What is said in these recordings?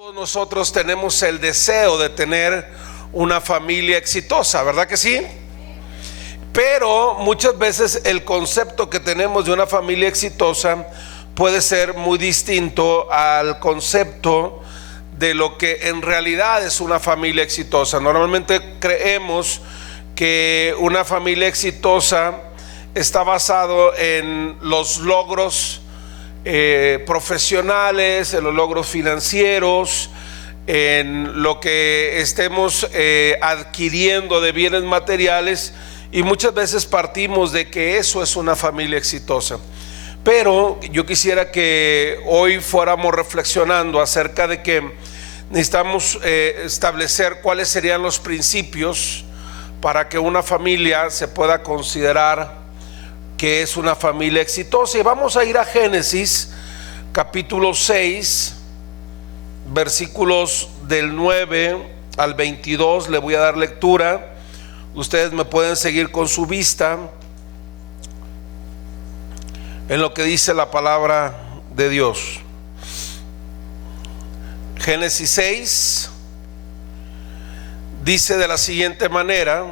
Todos nosotros tenemos el deseo de tener una familia exitosa, ¿verdad que sí? Pero muchas veces el concepto que tenemos de una familia exitosa puede ser muy distinto al concepto de lo que en realidad es una familia exitosa. Normalmente creemos que una familia exitosa está basado en los logros profesionales, en los logros financieros, en lo que estemos adquiriendo de bienes materiales, y muchas veces partimos de que eso es una familia exitosa. Pero yo quisiera que hoy fuéramos reflexionando acerca de que necesitamos establecer cuáles serían los principios para que una familia se pueda considerar que es una familia exitosa. Y vamos a ir a Génesis capítulo 6, versículos del 9 al 22. Le voy a dar lectura. Ustedes me pueden seguir con su vista en lo que dice la palabra de Dios. Génesis 6 dice de la siguiente manera: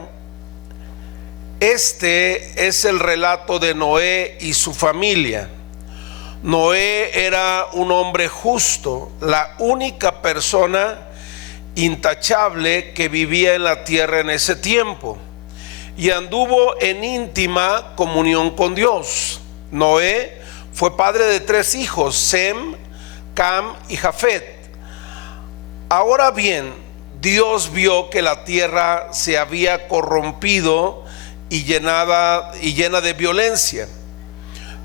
este es el relato de Noé y su familia. Noé era un hombre justo, la única persona intachable que vivía en la tierra en ese tiempo, y anduvo en íntima comunión con Dios. Noé fue padre de 3 hijos, Sem, Cam y Jafet. Ahora bien, Dios vio que la tierra se había corrompido y llena de violencia.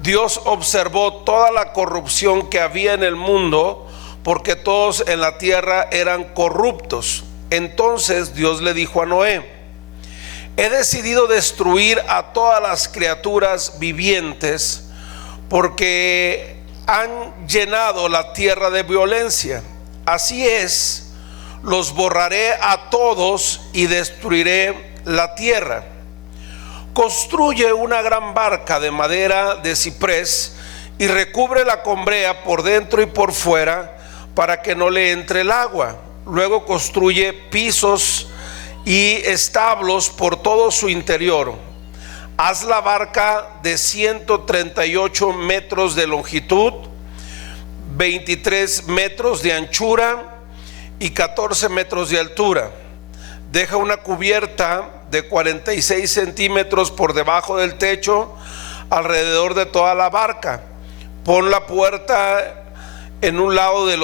Dios observó toda la corrupción que había en el mundo, porque todos en la tierra eran corruptos. Entonces Dios le dijo a Noé: he decidido destruir a todas las criaturas vivientes, porque han llenado la tierra de violencia. Así es, los borraré a todos y destruiré la tierra. Construye una gran barca de madera de ciprés y recúbrela con brea por dentro y por fuera, para que no le entre el agua. Luego construye pisos y establos por todo su interior. Haz la barca de 138 metros de longitud, 23 metros de anchura y 14 metros de altura. Deja una cubierta de 46 centímetros por debajo del techo alrededor de toda la barca. Pon la puerta en un lado de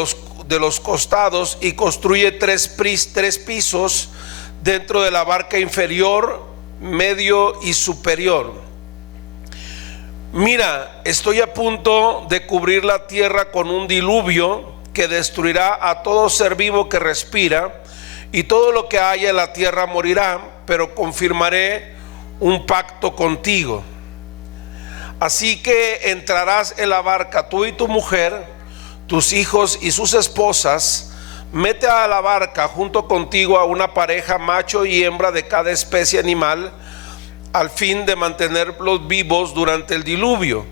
los costados y construye tres pisos dentro de la barca inferior, medio y superior. Mira, estoy a punto de cubrir la tierra con un diluvio que destruirá a todo ser vivo que respira, y todo lo que haya en la tierra morirá, pero confirmaré un pacto contigo. Así que entrarás en la barca, tú y tu mujer, tus hijos y sus esposas. Mete a la barca junto contigo a una pareja, macho y hembra de cada especie animal, al fin de mantenerlos vivos durante el diluvio.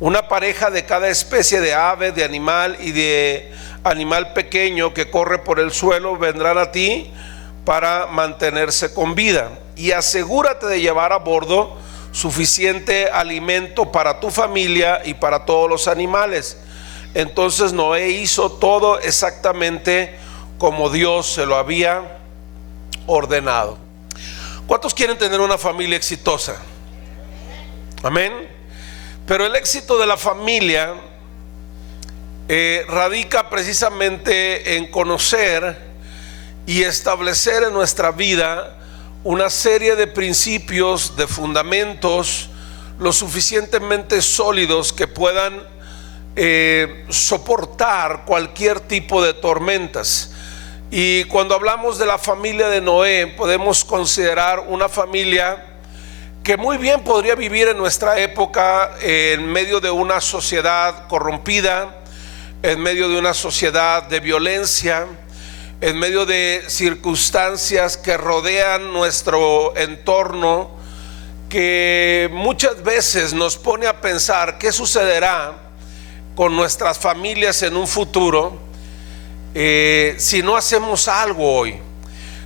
Una pareja de cada especie de ave, de animal y de animal pequeño que corre por el suelo vendrán a ti para mantenerse con vida. Y asegúrate de llevar a bordo suficiente alimento para tu familia y para todos los animales. Entonces Noé hizo todo exactamente como Dios se lo había ordenado. ¿Cuántos quieren tener una familia exitosa? Amén. Pero el éxito de la familia radica precisamente en conocer y establecer en nuestra vida una serie de principios, de fundamentos lo suficientemente sólidos que puedan soportar cualquier tipo de tormentas. Y cuando hablamos de la familia de Noé, podemos considerar una familia que muy bien podría vivir en nuestra época en medio de una sociedad corrompida, en medio de una sociedad de violencia, en medio de circunstancias que rodean nuestro entorno, que muchas veces nos pone a pensar qué sucederá con nuestras familias en un futuro. si no hacemos algo hoy.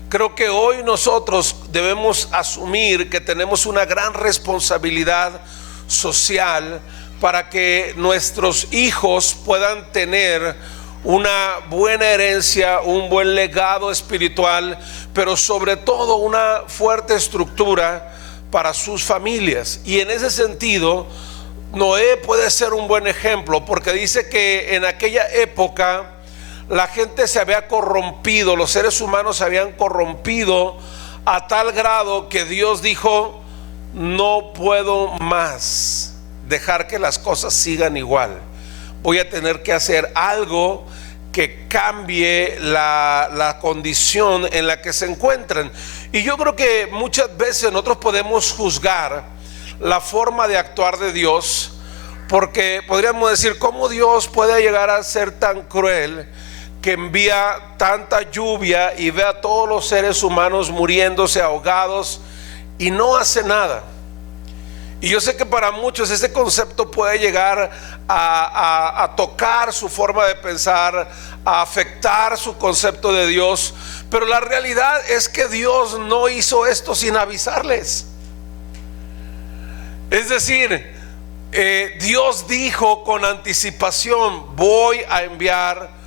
Creo que hoy nosotros debemos asumir que tenemos una gran responsabilidad social para que nuestros hijos puedan tener una buena herencia, un buen legado espiritual, pero sobre todo una fuerte estructura para sus familias. Y en ese sentido, Noé puede ser un buen ejemplo, porque dice que en aquella época la gente se había corrompido, los seres humanos se habían corrompido a tal grado que Dios dijo: no puedo más dejar que las cosas sigan igual, voy a tener que hacer algo que cambie la condición en la que se encuentran. Y yo creo que muchas veces nosotros podemos juzgar la forma de actuar de Dios, porque podríamos decir: ¿cómo Dios puede llegar a ser tan cruel que envía tanta lluvia y ve a todos los seres humanos muriéndose, ahogados, y no hace nada? Y yo sé que para muchos ese concepto puede llegar a tocar su forma de pensar, a afectar su concepto de Dios, pero la realidad es que Dios no hizo esto sin avisarles. Es decir, Dios dijo con anticipación: voy a enviar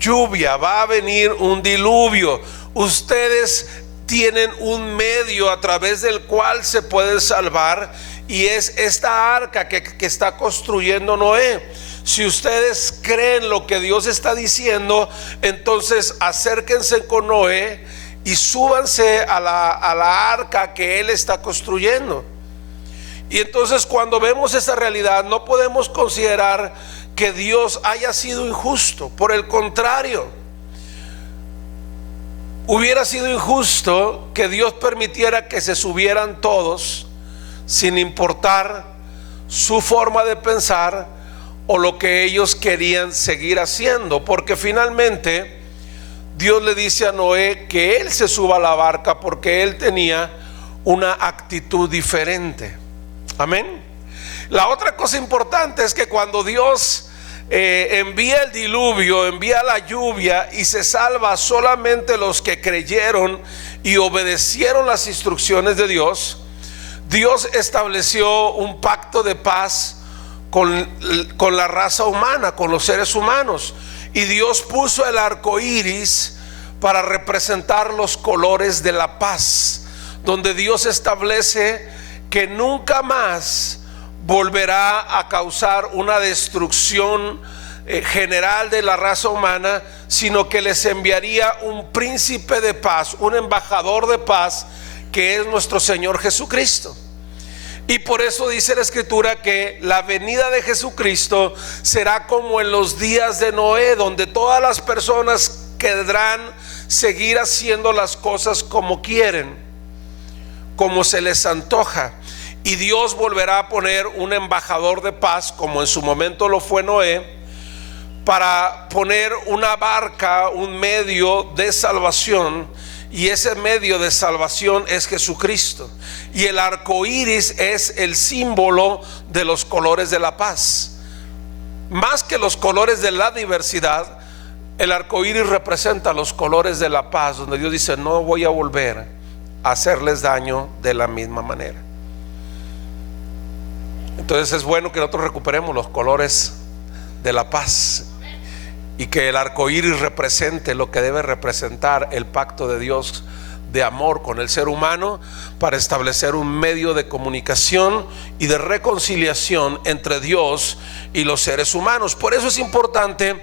lluvia, va a venir un diluvio. Ustedes tienen un medio a través del cual se pueden salvar, y es esta arca que está construyendo Noé. Si ustedes creen lo que Dios está diciendo, entonces acérquense con Noé y súbanse a la arca que él está construyendo. Y entonces, cuando vemos esa realidad, no podemos considerar que Dios haya sido injusto. Por el contrario, hubiera sido injusto que Dios permitiera que se subieran todos sin importar su forma de pensar o lo que ellos querían seguir haciendo, porque finalmente Dios le dice a Noé que él se suba a la barca porque él tenía una actitud diferente. Amén. La otra cosa importante es que cuando Dios envía el diluvio, envía la lluvia, y se salva solamente los que creyeron y obedecieron las instrucciones de Dios, Dios estableció un pacto de paz con la raza humana, con los seres humanos. Y Dios puso el arco iris para representar los colores de la paz, donde Dios establece que nunca más volverá a causar una destrucción general de la raza humana, sino que les enviaría un príncipe de paz, un embajador de paz, que es nuestro Señor Jesucristo. Y por eso dice la Escritura que la venida de Jesucristo será como en los días de Noé, donde todas las personas querrán seguir haciendo las cosas como quieren, como se les antoja. Y Dios volverá a poner un embajador de paz, como en su momento lo fue Noé, para poner una barca, un medio de salvación. Y ese medio de salvación es Jesucristo. Y el arco iris es el símbolo de los colores de la paz. Más que los colores de la diversidad, el arco iris representa los colores de la paz, donde Dios dice: no voy a volver a hacerles daño de la misma manera. Entonces es bueno que nosotros recuperemos los colores de la paz, y que el arco iris represente lo que debe representar el pacto de Dios de amor con el ser humano, para establecer un medio de comunicación y de reconciliación entre Dios y los seres humanos. Por eso es importante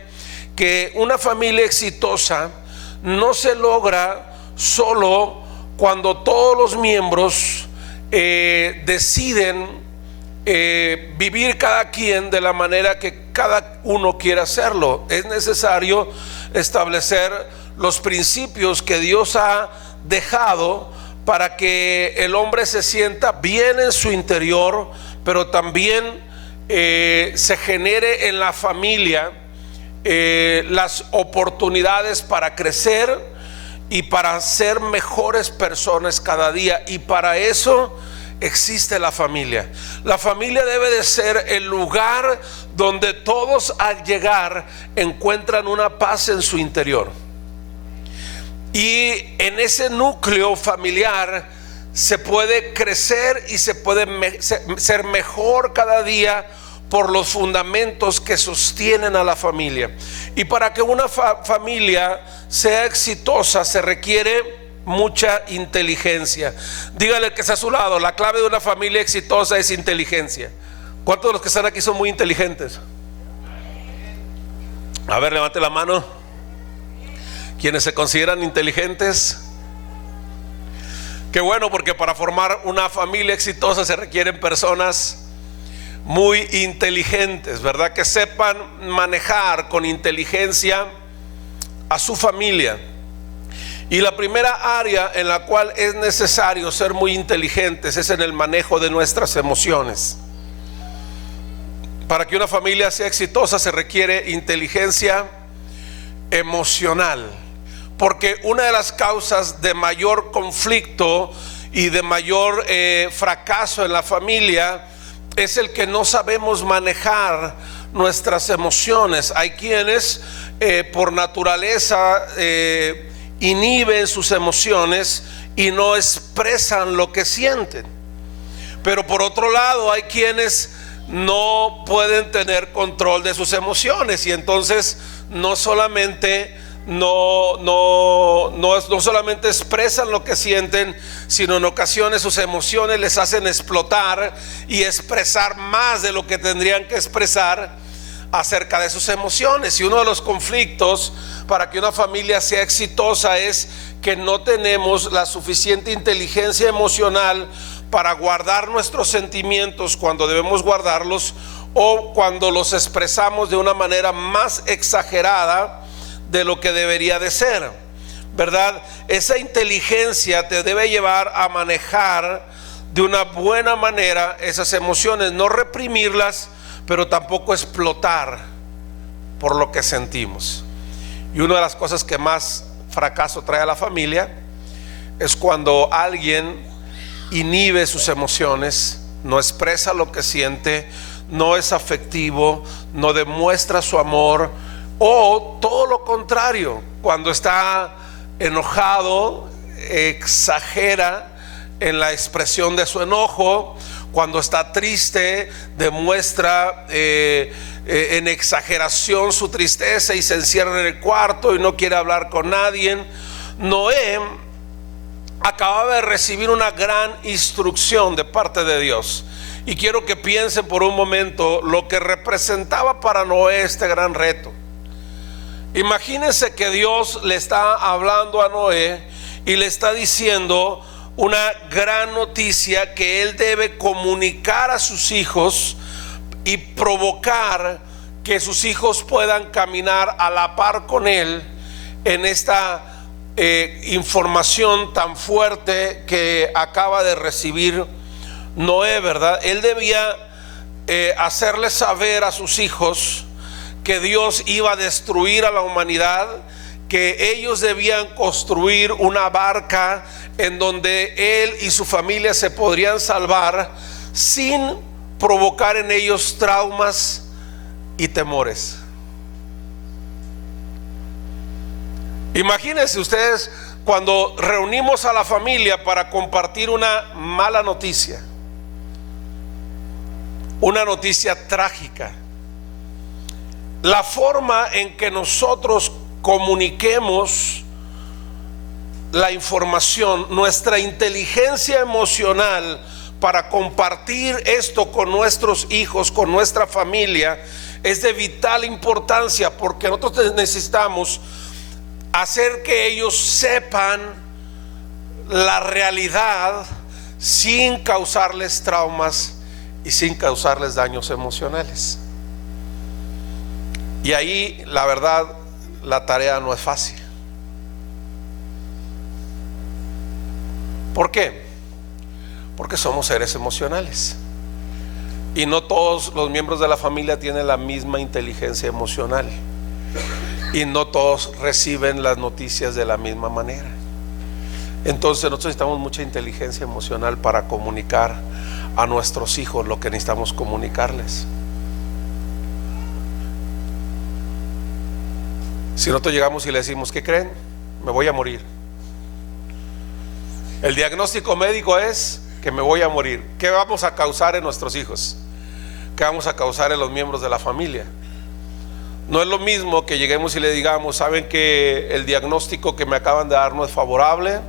que una familia exitosa no se logra solo cuando todos los miembros deciden vivir cada quien de la manera que cada uno quiere hacerlo. Es necesario establecer los principios que Dios ha dejado para que el hombre se sienta bien en su interior, pero también se genere en la familia las oportunidades para crecer y para ser mejores personas cada día. Y para eso existe la familia. La familia debe de ser el lugar donde todos al llegar encuentran una paz en su interior. Y en ese núcleo familiar se puede crecer y se puede ser mejor cada día por los fundamentos que sostienen a la familia. Y para que una familia sea exitosa se requiere mucha inteligencia. Dígale que está a su lado: la clave de una familia exitosa es inteligencia. ¿Cuántos de los que están aquí son muy inteligentes? A ver, levante la mano. ¿Quiénes se consideran inteligentes? Qué bueno, porque para formar una familia exitosa se requieren personas muy inteligentes, ¿verdad? Que sepan manejar con inteligencia a su familia. Y la primera área en la cual es necesario ser muy inteligentes es en el manejo de nuestras emociones. Para que una familia sea exitosa se requiere inteligencia emocional, porque una de las causas de mayor conflicto y de mayor fracaso en la familia es el que no sabemos manejar nuestras emociones. Hay quienes por naturaleza inhiben sus emociones y no expresan lo que sienten. Pero por otro lado hay quienes no pueden tener control de sus emociones y entonces no solamente expresan lo que sienten, sino en ocasiones sus emociones les hacen explotar y expresar más de lo que tendrían que expresar acerca de sus emociones. Y uno de los conflictos para que una familia sea exitosa es que no tenemos la suficiente inteligencia emocional para guardar nuestros sentimientos cuando debemos guardarlos, o cuando los expresamos de una manera más exagerada de lo que debería de ser, ¿verdad? Esa inteligencia te debe llevar a manejar de una buena manera esas emociones, no reprimirlas, pero tampoco explotar por lo que sentimos. Y una de las cosas que más fracaso trae a la familia es cuando alguien inhibe sus emociones, no expresa lo que siente, no es afectivo, no demuestra su amor, o todo lo contrario, cuando está enojado exagera en la expresión de su enojo, cuando está triste demuestra en exageración su tristeza y se encierra en el cuarto y no quiere hablar con nadie. Noé acababa de recibir una gran instrucción de parte de Dios, y quiero que piensen por un momento lo que representaba para Noé este gran reto. Imagínense que Dios le está hablando a Noé y le está diciendo una gran noticia que él debe comunicar a sus hijos y provocar que sus hijos puedan caminar a la par con él en esta información tan fuerte que acaba de recibir Noé, ¿verdad? Él debía hacerles saber a sus hijos que Dios iba a destruir a la humanidad, que ellos debían construir una barca en donde él y su familia se podrían salvar sin provocar en ellos traumas y temores. Imagínense ustedes cuando reunimos a la familia para compartir una mala noticia, una noticia trágica. La forma en que nosotros comuniquemos la información, nuestra inteligencia emocional para compartir esto con nuestros hijos, con nuestra familia, es de vital importancia, porque nosotros necesitamos hacer que ellos sepan la realidad sin causarles traumas y sin causarles daños emocionales. Y ahí, la verdad, la tarea no es fácil. ¿Por qué? Porque somos seres emocionales y no todos los miembros de la familia tienen la misma inteligencia emocional, y no todos reciben las noticias de la misma manera. Entonces nosotros necesitamos mucha inteligencia emocional para comunicar a nuestros hijos lo que necesitamos comunicarles. Si nosotros llegamos y le decimos: ¿qué creen? Me voy a morir. El diagnóstico médico es que me voy a morir. ¿Qué vamos a causar en nuestros hijos? ¿Qué vamos a causar en los miembros de la familia? No es lo mismo que lleguemos y le digamos: saben que el diagnóstico que me acaban de dar no es favorable,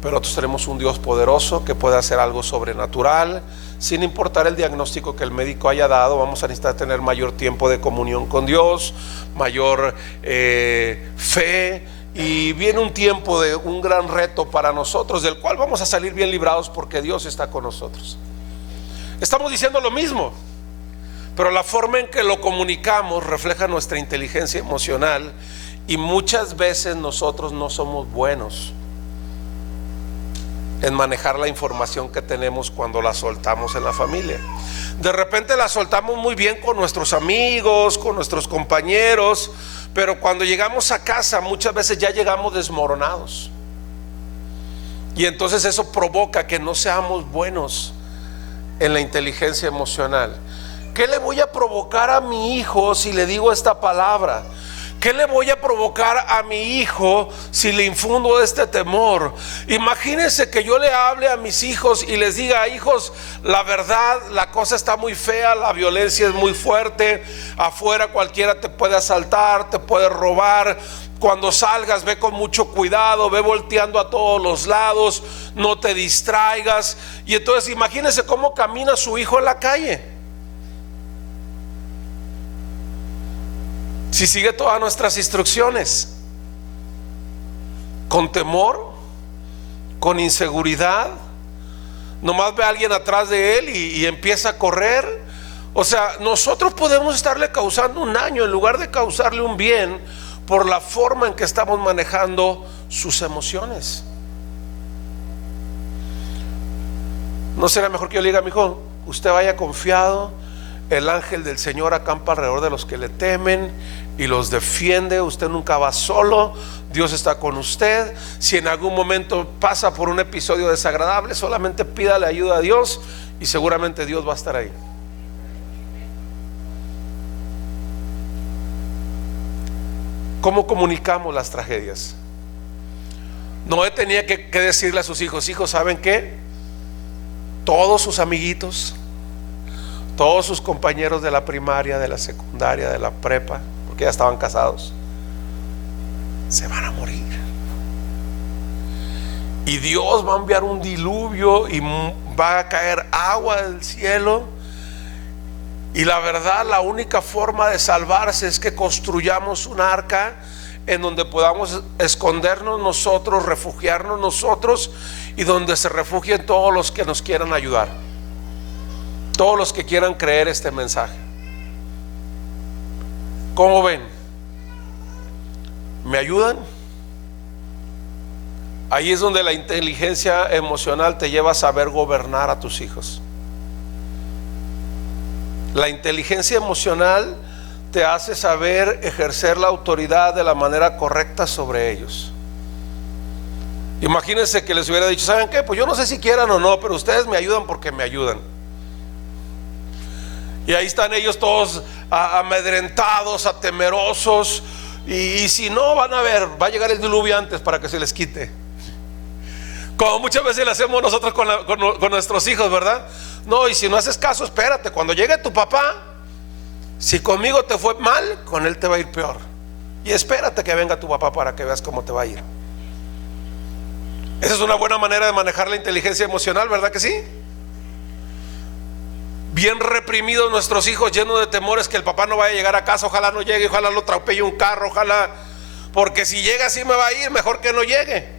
pero nosotros tenemos un Dios poderoso que puede hacer algo sobrenatural. Sin importar el diagnóstico que el médico haya dado, vamos a necesitar tener mayor tiempo de comunión con Dios, mayor fe, y viene un tiempo de un gran reto para nosotros, del cual vamos a salir bien librados porque Dios está con nosotros. Estamos diciendo lo mismo, pero la forma en que lo comunicamos refleja nuestra inteligencia emocional, y muchas veces nosotros no somos buenos en manejar la información que tenemos cuando la soltamos en la familia. De repente la soltamos muy bien con nuestros amigos, con nuestros compañeros, pero cuando llegamos a casa muchas veces ya llegamos desmoronados, y entonces eso provoca que no seamos buenos en la inteligencia emocional. ¿Qué le voy a provocar a mi hijo si le digo esta palabra? ¿Qué le voy a provocar a mi hijo si le infundo este temor? Imagínense que yo le hable a mis hijos y les diga: hijos, la verdad, la cosa está muy fea, la violencia es muy fuerte, afuera cualquiera te puede asaltar, te puede robar. Cuando salgas, ve con mucho cuidado, ve volteando a todos los lados, no te distraigas. Y entonces imagínense cómo camina su hijo en la calle. Si sigue todas nuestras instrucciones, con temor, con inseguridad, nomás ve a alguien atrás de él y empieza a correr. O sea, nosotros podemos estarle causando un daño en lugar de causarle un bien por la forma en que estamos manejando sus emociones. ¿No será mejor que yo le diga: mi hijo, usted vaya confiado, el ángel del Señor acampa alrededor de los que le temen y los defiende, usted nunca va solo, Dios está con usted. Si en algún momento pasa por un episodio desagradable, solamente pídale ayuda a Dios y seguramente Dios va a estar ahí. ¿Cómo comunicamos las tragedias? Noé tenía que decirle a sus hijos: hijos, ¿saben qué? Todos sus amiguitos, todos sus compañeros de la primaria, de la secundaria, de la prepa, porque ya estaban casados, se van a morir. Y Dios va a enviar un diluvio y va a caer agua del cielo. Y la verdad, la única forma de salvarse es que construyamos un arca en donde podamos escondernos nosotros, refugiarnos nosotros, y donde se refugien todos los que nos quieran ayudar, todos los que quieran creer este mensaje. ¿Cómo ven? ¿Me ayudan? Ahí es donde la inteligencia emocional te lleva a saber gobernar a tus hijos. La inteligencia emocional te hace saber ejercer la autoridad de la manera correcta sobre ellos. Imagínense que les hubiera dicho: ¿saben qué? Pues yo no sé si quieran o no, pero ustedes me ayudan porque me ayudan. Y ahí están ellos todos amedrentados, temerosos, y si no, van a ver, va a llegar el diluvio antes para que se les quite. Como muchas veces le hacemos nosotros con nuestros hijos, ¿verdad? No, y si no haces caso, espérate, cuando llegue tu papá, si conmigo te fue mal, con él te va a ir peor. Y espérate que venga tu papá para que veas cómo te va a ir. Esa es una buena manera de manejar la inteligencia emocional, ¿verdad que sí? Bien reprimidos nuestros hijos, llenos de temores que el papá no vaya a llegar a casa, ojalá no llegue, ojalá lo atropelle un carro, ojalá, porque si llega así me va a ir, mejor que no llegue.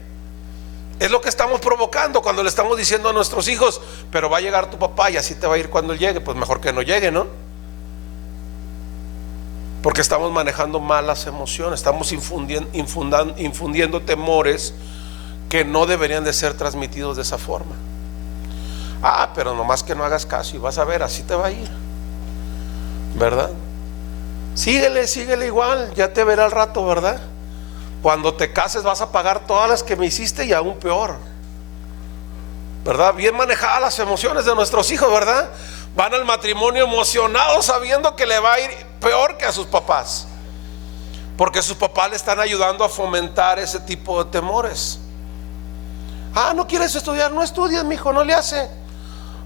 Es lo que estamos provocando cuando le estamos diciendo a nuestros hijos: pero va a llegar tu papá y así te va a ir cuando él llegue. Pues mejor que no llegue, ¿no? Porque estamos manejando malas emociones, estamos infundiendo temores que no deberían de ser transmitidos de esa forma. Pero nomás que no hagas caso y vas a ver, así te va a ir, ¿verdad? Síguele igual, ya te verá al rato, ¿verdad? Cuando te cases vas a pagar todas las que me hiciste y aún peor, ¿verdad? Bien manejadas las emociones de nuestros hijos, ¿verdad? Van al matrimonio emocionados sabiendo que le va a ir peor que a sus papás, porque sus papás le están ayudando a fomentar ese tipo de temores. Ah, ¿no quieres estudiar? No estudies, mijo, no le hace.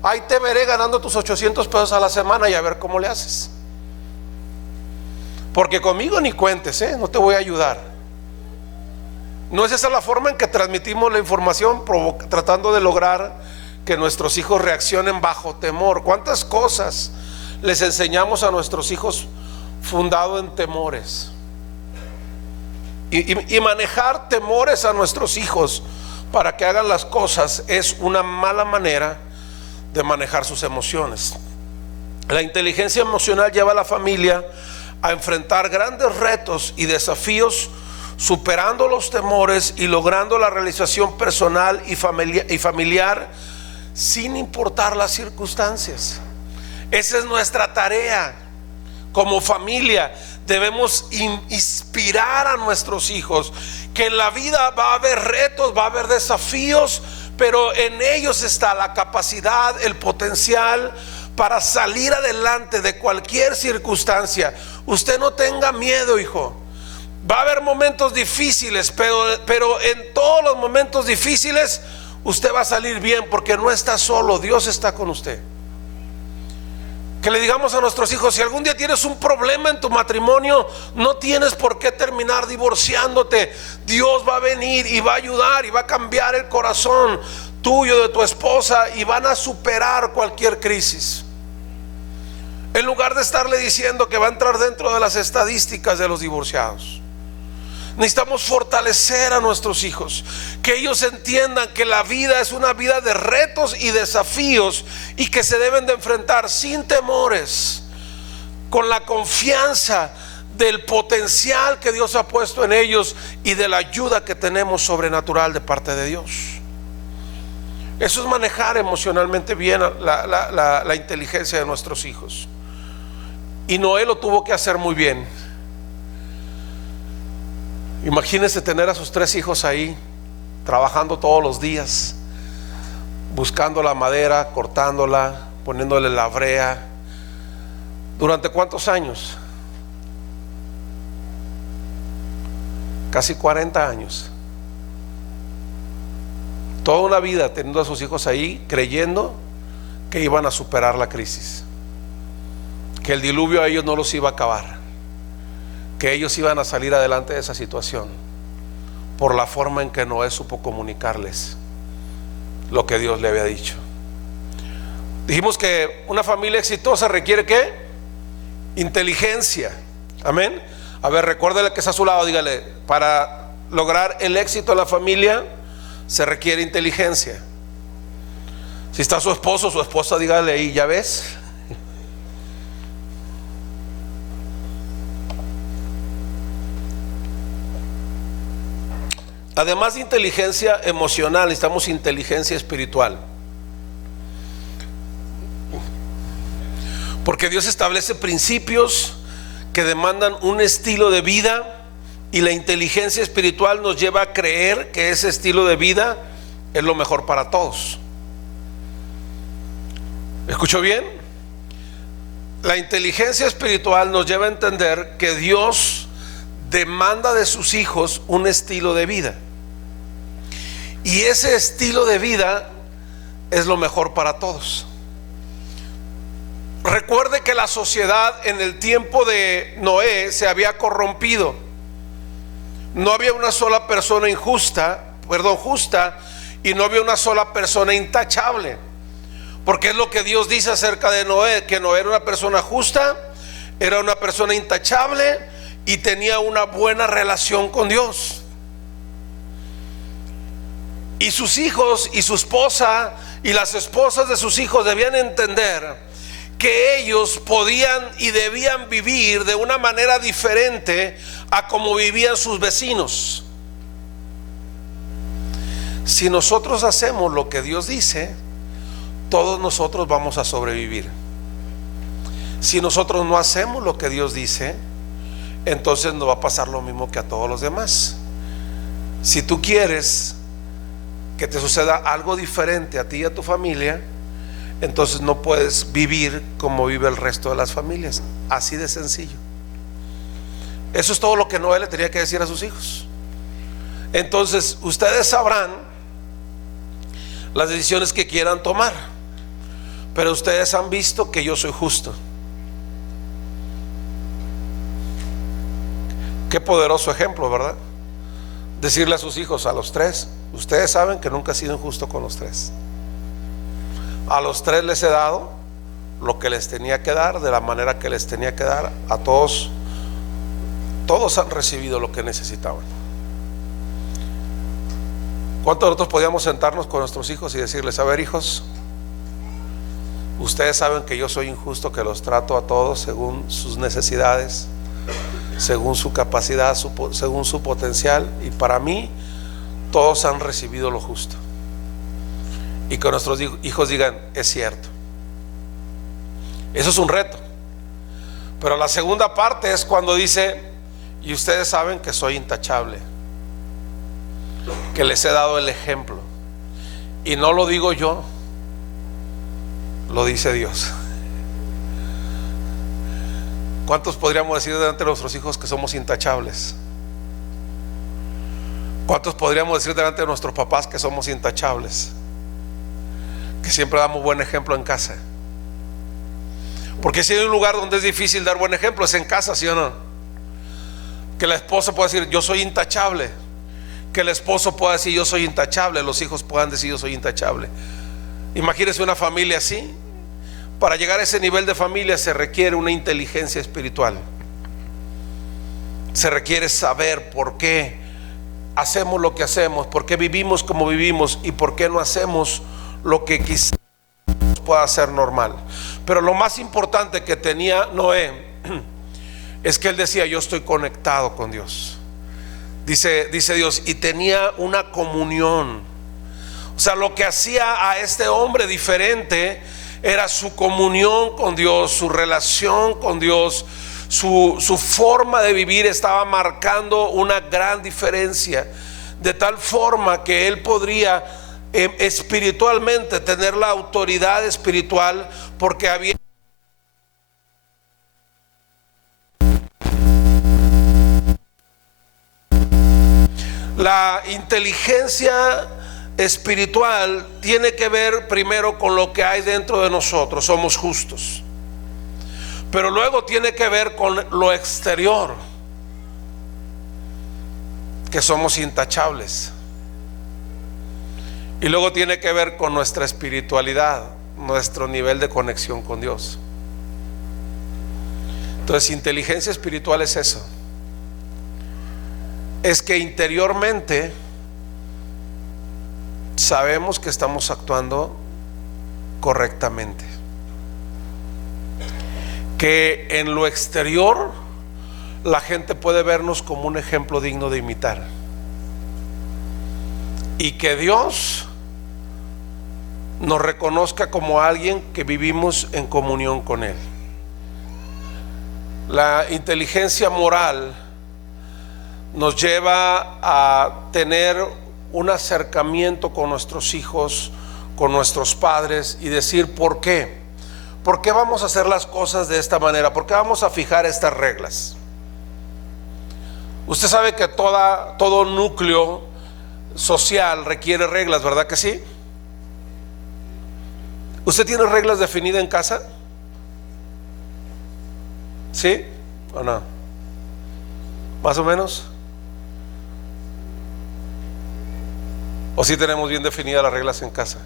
Ahí te veré ganando tus 800 pesos a la semana y a ver cómo le haces. Porque conmigo ni cuentes, no te voy a ayudar. ¿No es esa la forma en que transmitimos la información, tratando de lograr que nuestros hijos reaccionen bajo temor? ¿Cuántas cosas les enseñamos a nuestros hijos fundado en temores? Y manejar temores a nuestros hijos para que hagan las cosas es una mala manera de manejar sus emociones. La inteligencia emocional lleva a la familia a enfrentar grandes retos y desafíos, superando los temores y logrando la realización personal y familiar sin importar las circunstancias. Esa es nuestra tarea como familia. Debemos inspirar a nuestros hijos que en la vida va a haber retos, va a haber desafíos, pero en ellos está la capacidad, el potencial para salir adelante de cualquier circunstancia. Usted no tenga miedo, hijo. Va a haber momentos difíciles, pero en todos los momentos difíciles usted va a salir bien, porque no está solo, Dios está con usted. Que le digamos a nuestros hijos: si algún día tienes un problema en tu matrimonio, no tienes por qué terminar divorciándote. Dios va a venir y va a ayudar y va a cambiar el corazón tuyo, de tu esposa, y van a superar cualquier crisis. En lugar de estarle diciendo que va a entrar dentro de las estadísticas de los divorciados. Necesitamos fortalecer a nuestros hijos, que ellos entiendan que la vida es una vida de retos y desafíos, y que se deben de enfrentar sin temores, con la confianza del potencial que Dios ha puesto en ellos y de la ayuda que tenemos sobrenatural de parte de Dios. Eso es manejar emocionalmente bien la inteligencia de nuestros hijos. Y Noé lo tuvo que hacer muy bien. Imagínese tener a sus 3 hijos ahí, trabajando todos los días, buscando la madera, cortándola, poniéndole la brea. ¿Durante cuántos años? Casi 40 años. Toda una vida teniendo a sus hijos ahí, creyendo que iban a superar la crisis, que el diluvio a ellos no los iba a acabar, que ellos iban a salir adelante de esa situación, por la forma en que Noé supo comunicarles lo que Dios le había dicho. Dijimos que una familia exitosa requiere ¿qué? Inteligencia. Amén. A ver, recuérdele que está a su lado, dígale: para lograr el éxito en la familia se requiere inteligencia. Si está su esposo o su esposa, dígale ahí: ya ves. Además de inteligencia emocional, necesitamos inteligencia espiritual. Porque Dios establece principios que demandan un estilo de vida, y la inteligencia espiritual nos lleva a creer que ese estilo de vida es lo mejor para todos. ¿Escuchó bien? La inteligencia espiritual nos lleva a entender que Dios demanda de sus hijos un estilo de vida, y ese estilo de vida es lo mejor para todos. Recuerde que la sociedad en el tiempo de Noé se había corrompido. No había una sola persona justa, y no había una sola persona intachable, porque es lo que Dios dice acerca de Noé, que Noé era una persona justa, era una persona intachable y tenía una buena relación con Dios. Y sus hijos y su esposa y las esposas de sus hijos debían entender que ellos podían y debían vivir de una manera diferente a como vivían sus vecinos. Si nosotros hacemos lo que Dios dice, todos nosotros vamos a sobrevivir. Si nosotros no hacemos lo que Dios dice, entonces nos va a pasar lo mismo que a todos los demás. Si tú quieres que te suceda algo diferente a ti y a tu familia, entonces no puedes vivir como vive el resto de las familias. Así de sencillo. Eso es todo lo que Noé le tenía que decir a sus hijos. Entonces ustedes sabrán las decisiones que quieran tomar, pero ustedes han visto que yo soy justo. Qué poderoso ejemplo, ¿verdad? Decirle a sus hijos, a los tres, ustedes saben que nunca he sido injusto con los tres. A los tres les he dado lo que les tenía que dar, de la manera que les tenía que dar. A todos han recibido lo que necesitaban. ¿Cuántos de nosotros podíamos sentarnos con nuestros hijos y decirles, a ver, hijos, ustedes saben que yo soy injusto, que los trato a todos según sus necesidades, según su capacidad, según su potencial, y para mí todos han recibido lo justo? Y que nuestros hijos digan, es cierto. Eso es un reto. Pero la segunda parte es cuando dice, y ustedes saben que soy intachable, que les he dado el ejemplo. Y no lo digo yo, lo dice Dios. ¿Cuántos podríamos decir delante de nuestros hijos que somos intachables? ¿Cuántos podríamos decir delante de nuestros papás que somos intachables? Que siempre damos buen ejemplo en casa. Porque si hay un lugar donde es difícil dar buen ejemplo, es en casa, ¿sí o no? Que la esposa pueda decir, yo soy intachable. Que el esposo pueda decir, yo soy intachable. Los hijos puedan decir, yo soy intachable. Imagínense una familia así. Para llegar a ese nivel de familia se requiere una inteligencia espiritual. Se requiere saber por qué hacemos lo que hacemos, por qué vivimos como vivimos y por qué no hacemos lo que quizás pueda ser normal. Pero lo más importante que tenía Noé es que él decía, yo estoy conectado con Dios. Dice Dios, y tenía una comunión. O sea, lo que hacía a este hombre diferente era su comunión con Dios, su relación con Dios, su forma de vivir estaba marcando una gran diferencia, de tal forma que él podría espiritualmente tener la autoridad espiritual, porque había la inteligencia espiritual. Tiene que ver primero con lo que hay dentro de nosotros, somos justos, pero luego tiene que ver con lo exterior, que somos intachables, y luego tiene que ver con nuestra espiritualidad, nuestro nivel de conexión con Dios. Entonces, inteligencia espiritual es eso, es que interiormente sabemos que estamos actuando correctamente, que en lo exterior la gente puede vernos como un ejemplo digno de imitar, y que Dios nos reconozca como alguien que vivimos en comunión con Él. La inteligencia moral nos lleva a tener un acercamiento con nuestros hijos, con nuestros padres, y decir, ¿por qué? ¿Por qué vamos a hacer las cosas de esta manera? ¿Por qué vamos a fijar estas reglas? Usted sabe que todo núcleo social requiere reglas, ¿verdad que sí? ¿Usted tiene reglas definidas en casa? ¿Sí o no? ¿Más o menos? ¿O sí tenemos bien definidas las reglas en casa?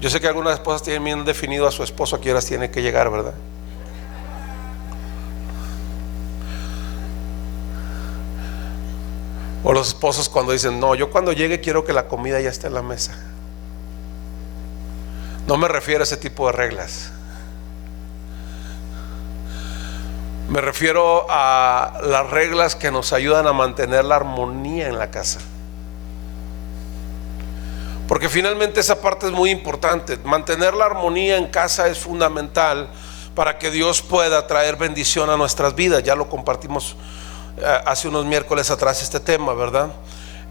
Yo sé que algunas esposas tienen bien definido a su esposo a qué horas tiene que llegar, ¿verdad? O los esposos cuando dicen, no, yo cuando llegue quiero que la comida ya esté en la mesa. No me refiero a ese tipo de reglas. Me refiero a las reglas que nos ayudan a mantener la armonía en la casa. Porque finalmente esa parte es muy importante. Mantener la armonía en casa es fundamental para que Dios pueda traer bendición a nuestras vidas. Ya lo compartimos hace unos miércoles atrás este tema, ¿verdad?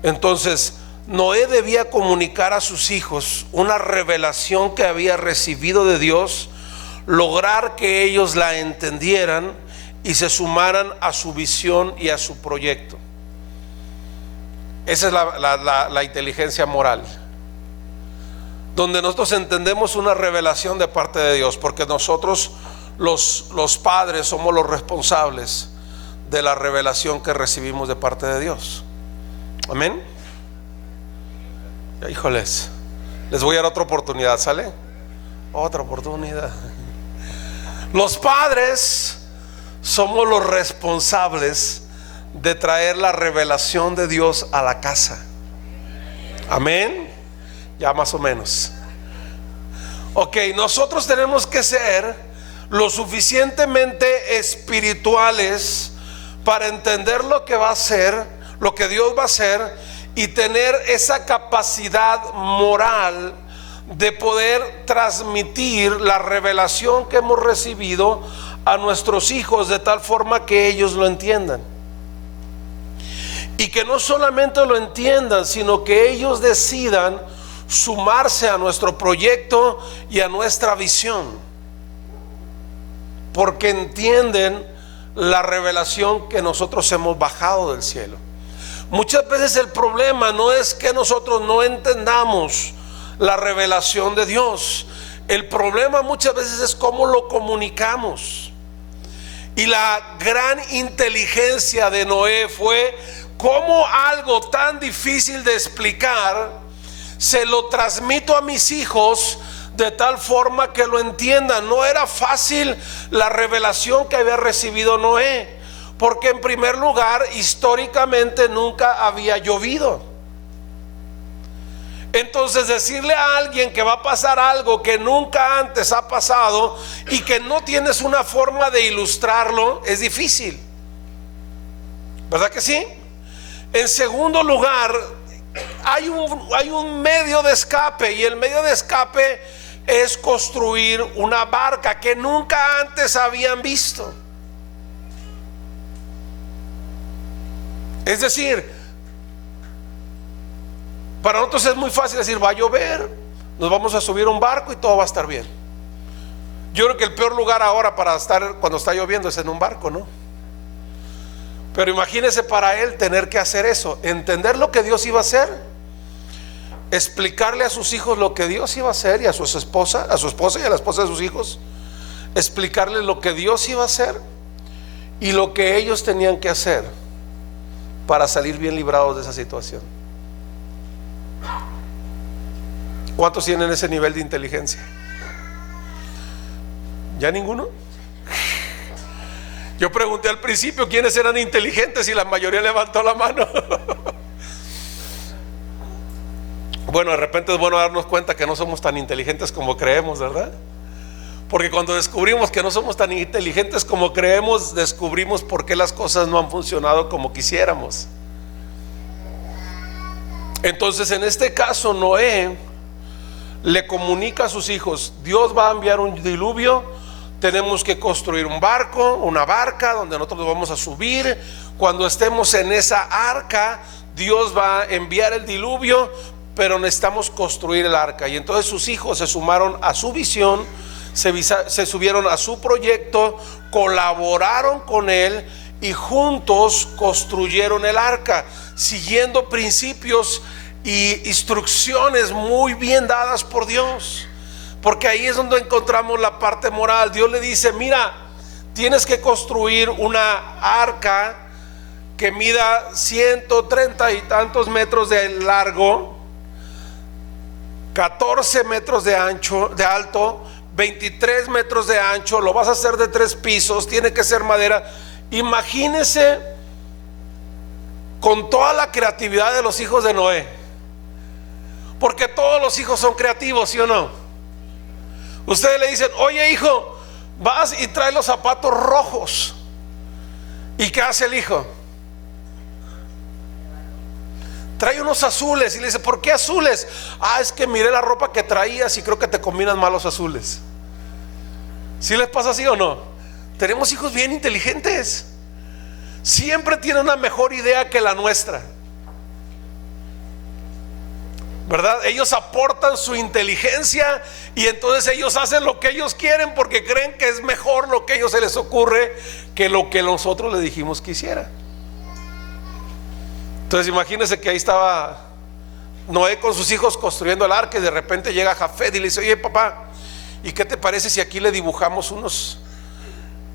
Entonces, Noé debía comunicar a sus hijos una revelación que había recibido de Dios, lograr que ellos la entendieran y se sumaran a su visión y a su proyecto. Esa es la inteligencia moral, donde nosotros entendemos una revelación de parte de Dios, porque nosotros los padres somos los responsables de la revelación que recibimos de parte de Dios. Amén. Híjoles, les voy a dar otra oportunidad, ¿sale? Otra oportunidad. Los padres somos los responsables de traer la revelación de Dios a la casa. Amén. Ya más o menos. Ok, nosotros tenemos que ser lo suficientemente espirituales para entender lo que va a ser, lo que Dios va a hacer, y tener esa capacidad moral de poder transmitir la revelación que hemos recibido a nuestros hijos de tal forma que ellos lo entiendan. Y que no solamente lo entiendan, sino que ellos decidan sumarse a nuestro proyecto y a nuestra visión, porque entienden la revelación que nosotros hemos bajado del cielo. Muchas veces el problema no es que nosotros no entendamos la revelación de Dios. El problema muchas veces es cómo lo comunicamos. Y la gran inteligencia de Noé fue cómo algo tan difícil de explicar se lo transmito a mis hijos de tal forma que lo entiendan. No era fácil la revelación que había recibido Noé, porque en primer lugar, históricamente nunca había llovido. Entonces, decirle a alguien que va a pasar algo que nunca antes ha pasado y que no tienes una forma de ilustrarlo es difícil, ¿verdad que sí? En segundo lugar, hay un medio de escape, y el medio de escape es construir una barca que nunca antes habían visto. Es decir, para nosotros es muy fácil decir, va a llover, nos vamos a subir a un barco y todo va a estar bien. Yo creo que el peor lugar ahora para estar cuando está lloviendo es en un barco, ¿no? Pero imagínese para él tener que hacer eso, entender lo que Dios iba a hacer, explicarle a sus hijos lo que Dios iba a hacer, y a su esposa y a la esposa de sus hijos, explicarle lo que Dios iba a hacer y lo que ellos tenían que hacer para salir bien librados de esa situación. ¿Cuántos tienen ese nivel de inteligencia? ¿Ya ninguno? Yo pregunté al principio quiénes eran inteligentes y la mayoría levantó la mano. Bueno, de repente es bueno darnos cuenta que no somos tan inteligentes como creemos, ¿verdad? Porque cuando descubrimos que no somos tan inteligentes como creemos, descubrimos por qué las cosas no han funcionado como quisiéramos. Entonces, en este caso, Noé le comunica a sus hijos: Dios va a enviar un diluvio, tenemos que construir un barco, una barca donde nosotros nos vamos a subir. Cuando estemos en esa arca, Dios va a enviar el diluvio, pero necesitamos construir el arca. Y entonces sus hijos se sumaron a su visión, se subieron a su proyecto, colaboraron con él y juntos construyeron el arca, siguiendo principios y instrucciones muy bien dadas por Dios. Porque ahí es donde encontramos la parte moral. Dios le dice: mira, tienes que construir una arca que mida 130 y tantos metros de largo, 14 metros de ancho, de alto, 23 metros de ancho. Lo vas a hacer de 3 pisos, tiene que ser madera. Imagínese con toda la creatividad de los hijos de Noé, porque todos los hijos son creativos, ¿sí o no? Ustedes le dicen: oye, hijo, vas y trae los zapatos rojos. ¿Y qué hace el hijo? Trae unos azules. Y le dice: ¿por qué azules? Ah, es que miré la ropa que traías y creo que te combinan más los azules. ¿Sí les pasa así o no? Tenemos hijos bien inteligentes. siempre tiene una mejor idea que la nuestra, ¿verdad? Ellos aportan su inteligencia y entonces ellos hacen lo que ellos quieren porque creen que es mejor lo que a ellos se les ocurre que lo que nosotros les dijimos que hiciera. Entonces imagínense que ahí estaba Noé con sus hijos construyendo el arca y de repente llega Jafet y le dice: oye papá, ¿y qué te parece si aquí le dibujamos unos?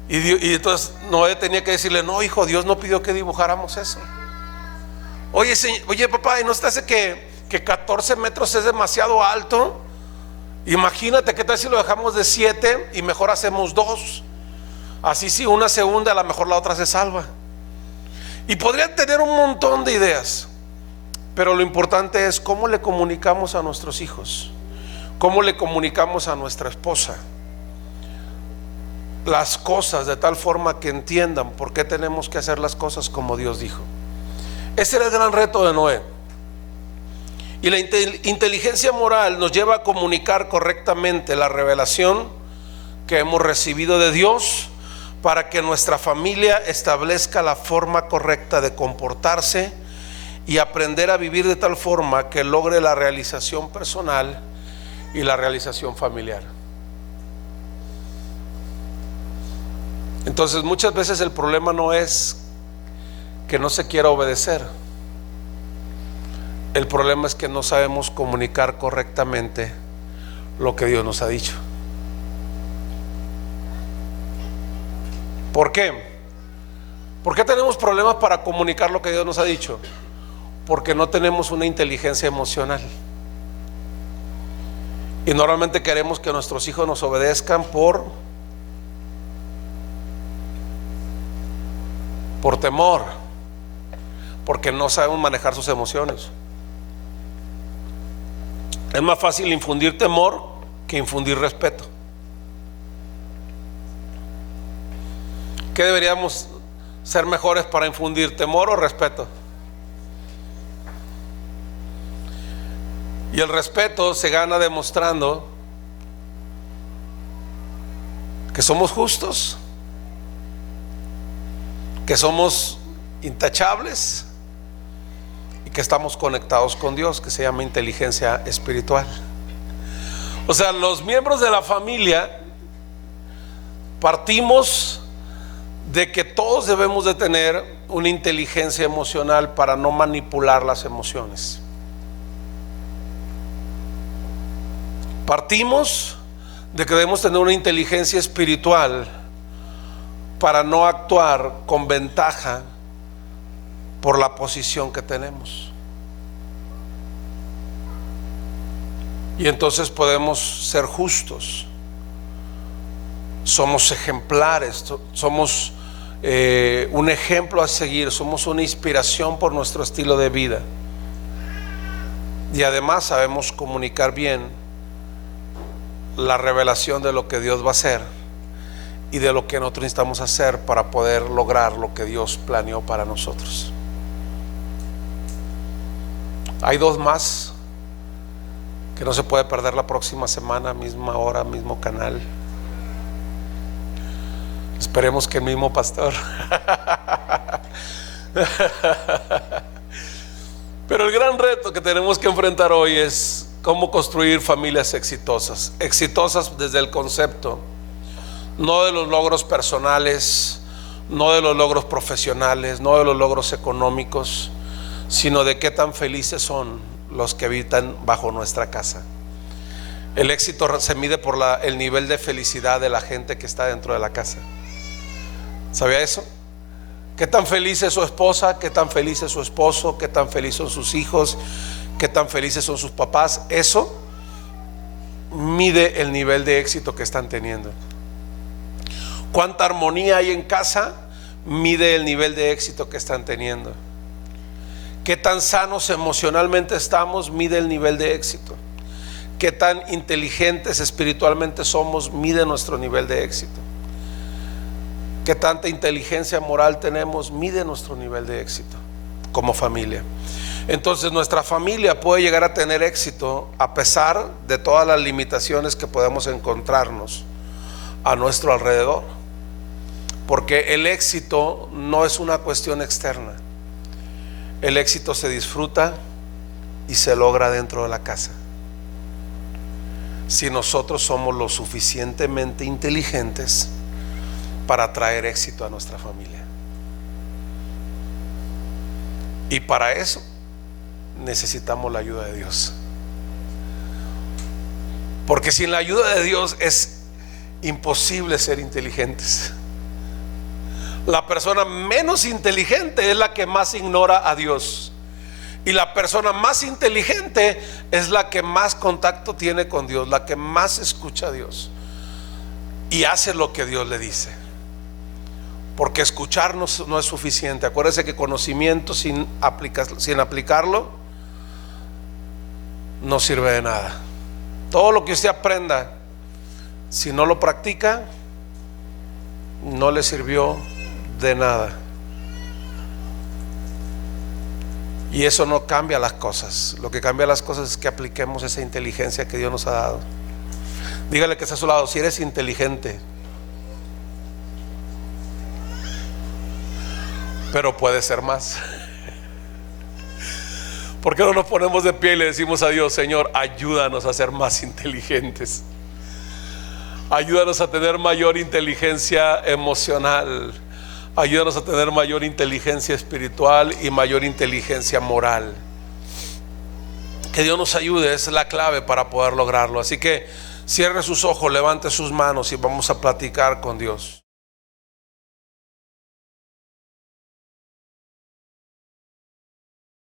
Y entonces Noé tenía que decirle: no hijo, Dios no pidió que dibujáramos eso. Oye papá, ¿y no te hace que 14 metros es demasiado alto? Imagínate, ¿qué tal si lo dejamos de 7 y mejor hacemos 2? Así si una se hunde, a lo mejor la otra se salva. Y podrían tener un montón de ideas, pero lo importante es cómo le comunicamos a nuestros hijos, cómo le comunicamos a nuestra esposa las cosas de tal forma que entiendan por qué tenemos que hacer las cosas como Dios dijo. Ese era el gran reto de Noé. Y la inteligencia moral nos lleva a comunicar correctamente la revelación que hemos recibido de Dios para que nuestra familia establezca la forma correcta de comportarse y aprender a vivir de tal forma que logre la realización personal y la realización familiar. Entonces muchas veces el problema no es que no se quiera obedecer. El problema es que no sabemos comunicar correctamente lo que Dios nos ha dicho. ¿Por qué? ¿Por qué tenemos problemas para comunicar lo que Dios nos ha dicho? Porque no tenemos una inteligencia emocional. Y normalmente queremos que nuestros hijos nos obedezcan por temor, porque no sabemos manejar sus emociones. Es más fácil infundir temor que infundir respeto. ¿Qué deberíamos ser mejores para infundir, temor o respeto? Y el respeto se gana demostrando que somos justos, que somos intachables y que estamos conectados con Dios, que se llama inteligencia espiritual. O sea, los miembros de la familia partimos de que todos debemos de tener una inteligencia emocional para no manipular las emociones. Partimos de que debemos tener una inteligencia espiritual para no actuar con ventaja por la posición que tenemos. Y entonces podemos ser justos, somos ejemplares, somos un ejemplo a seguir, somos una inspiración por nuestro estilo de vida. Y además sabemos comunicar bien la revelación de lo que Dios va a hacer y de lo que nosotros necesitamos hacer para poder lograr lo que Dios planeó para nosotros. Hay 2 más que no se puede perder la próxima semana, misma hora, mismo canal. Esperemos que el mismo pastor. Pero el gran reto que tenemos que enfrentar hoy es cómo construir familias exitosas. Exitosas desde el concepto, no de los logros personales, no de los logros profesionales, no de los logros económicos, sino de qué tan felices son los que habitan bajo nuestra casa. El éxito se mide por el nivel de felicidad de la gente que está dentro de la casa. ¿Sabía eso? ¿Qué tan feliz es su esposa? ¿Qué tan feliz es su esposo? ¿Qué tan feliz son sus hijos? ¿Qué tan felices son sus papás? Eso mide el nivel de éxito que están teniendo. ¿Cuánta armonía hay en casa? Mide el nivel de éxito que están teniendo. ¿Qué tan sanos emocionalmente estamos? Mide el nivel de éxito. ¿Qué tan inteligentes espiritualmente somos? Mide nuestro nivel de éxito. ¿Qué tanta inteligencia moral tenemos? Mide nuestro nivel de éxito como familia. Entonces nuestra familia puede llegar a tener éxito a pesar de todas las limitaciones que podemos encontrarnos a nuestro alrededor. Porque el éxito no es una cuestión externa. El éxito se disfruta y se logra dentro de la casa. Si nosotros somos lo suficientemente inteligentes para traer éxito a nuestra familia. Y para eso necesitamos la ayuda de Dios. Porque sin la ayuda de Dios es imposible ser inteligentes. La persona menos inteligente es la que más ignora a Dios. Y la persona más inteligente es la que más contacto tiene con Dios, la que más escucha a Dios y hace lo que Dios le dice. Porque escucharnos no es suficiente. Acuérdese que conocimiento sin aplicarlo no sirve de nada. Todo lo que usted aprenda, si no lo practica, no le sirvió de nada. Y eso no cambia las cosas. Lo que cambia las cosas es que apliquemos esa inteligencia que Dios nos ha dado. Dígale que está a su lado: si eres inteligente, pero puede ser más. ¿Por qué no nos ponemos de pie y le decimos a Dios: Señor, ayúdanos a ser más inteligentes? Ayúdanos a tener mayor inteligencia emocional. Ayúdanos a tener mayor inteligencia espiritual y mayor inteligencia moral. Que Dios nos ayude, es la clave para poder lograrlo. Así que cierre sus ojos, levante sus manos y vamos a platicar con Dios.